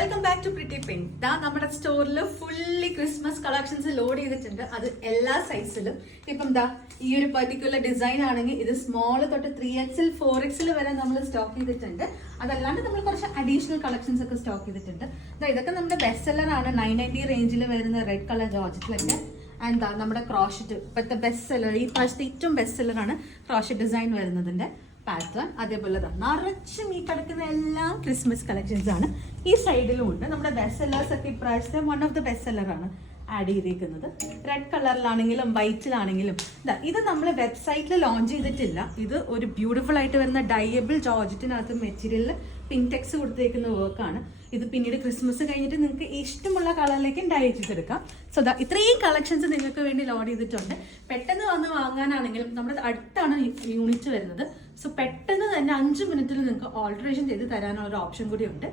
Welcome back to pretty പിൻ. ദാ നമ്മുടെ സ്റ്റോറിൽ ഫുള്ളി ക്രിസ്മസ് കളക്ഷൻസ് ലോഡ് ചെയ്തിട്ടുണ്ട്. അത് എല്ലാ സൈസിലും. ഇപ്പം ദാ ഈ ഒരു പെർട്ടിക്കുലർ ഡിസൈൻ ആണെങ്കിൽ ഇത് സ്മോൾ തൊട്ട് 3XL 4XL വരെ നമ്മൾ സ്റ്റോക്ക് ചെയ്തിട്ടുണ്ട്. അതല്ലാണ്ട് നമ്മൾ കുറച്ച് അഡീഷണൽ കളക്ഷൻസ് ഒക്കെ സ്റ്റോക്ക് ചെയ്തിട്ടുണ്ട്. ഇതൊക്കെ നമ്മുടെ ബെസ്റ്റ് സെല്ലർ ആണ്. 990 റേഞ്ചിൽ വരുന്ന റെഡ് കളർ ജോർജറ്റിലൊക്കെ. ആൻഡ് നമ്മുടെ ക്രോഷറ്റ് ഇപ്പോഴത്തെ ബെസ്റ്റ് സെല്ലർ, ഈ പ്രാവശ്യത്തെ ഏറ്റവും ബെസ്റ്റ് സെല്ലറാണ് ക്രോഷറ്റ് ഡിസൈൻ വരുന്നതിന്റെ പാറ്റേൺ. അതേപോലെ നിറച്ചും ഈ കിടക്കുന്ന എല്ലാം ക്രിസ്മസ് കളക്ഷൻസ് ആണ്. ഈ സൈഡിലും ഉണ്ട്. നമ്മുടെ ബെസ്റ്റ് സെല്ലേഴ്സ് ഒക്കെ ഇപ്രാവശ്യത്തെ വൺ ഓഫ് ദ ബെസ്റ്റ് സെല്ലറാണ് ആഡ് ചെയ്തിരിക്കുന്നത്. റെഡ് കളറിലാണെങ്കിലും വൈറ്റിലാണെങ്കിലും ഇത് നമ്മൾ വെബ്സൈറ്റിൽ ലോഞ്ച് ചെയ്തിട്ടില്ല. ഇത് ഒരു ബ്യൂട്ടിഫുൾ ആയിട്ട് വരുന്ന ഡയബിൾ ജോർജറ്റിനകത്ത് മെറ്റീരിയലിൽ പിൻടെക്സ് കൊടുത്തേക്കുന്ന വർക്കാണ്. ഇത് പിന്നീട് ക്രിസ്മസ് കഴിഞ്ഞിട്ട് നിങ്ങൾക്ക് ഇഷ്ടമുള്ള കളറിലേക്ക് ഡൈ ചെയ്തെടുക്കാം. സോ ഇത്രയും കളക്ഷൻസ് നിങ്ങൾക്ക് വേണ്ടി ലോഡ് ചെയ്തിട്ടുണ്ട്. പെട്ടെന്ന് വന്ന് വാങ്ങാനാണെങ്കിലും നമ്മുടെ അടുത്താണ് യൂണിറ്റ് വരുന്നത്. സോ പെട്ടെന്ന് തന്നെ 5 മിനിറ്റിൽ നിങ്ങൾക്ക് ഓൾട്ടറേഷൻ ചെയ്ത് തരാനുള്ള ഒരു ഓപ്ഷൻ കൂടി ഉണ്ട്.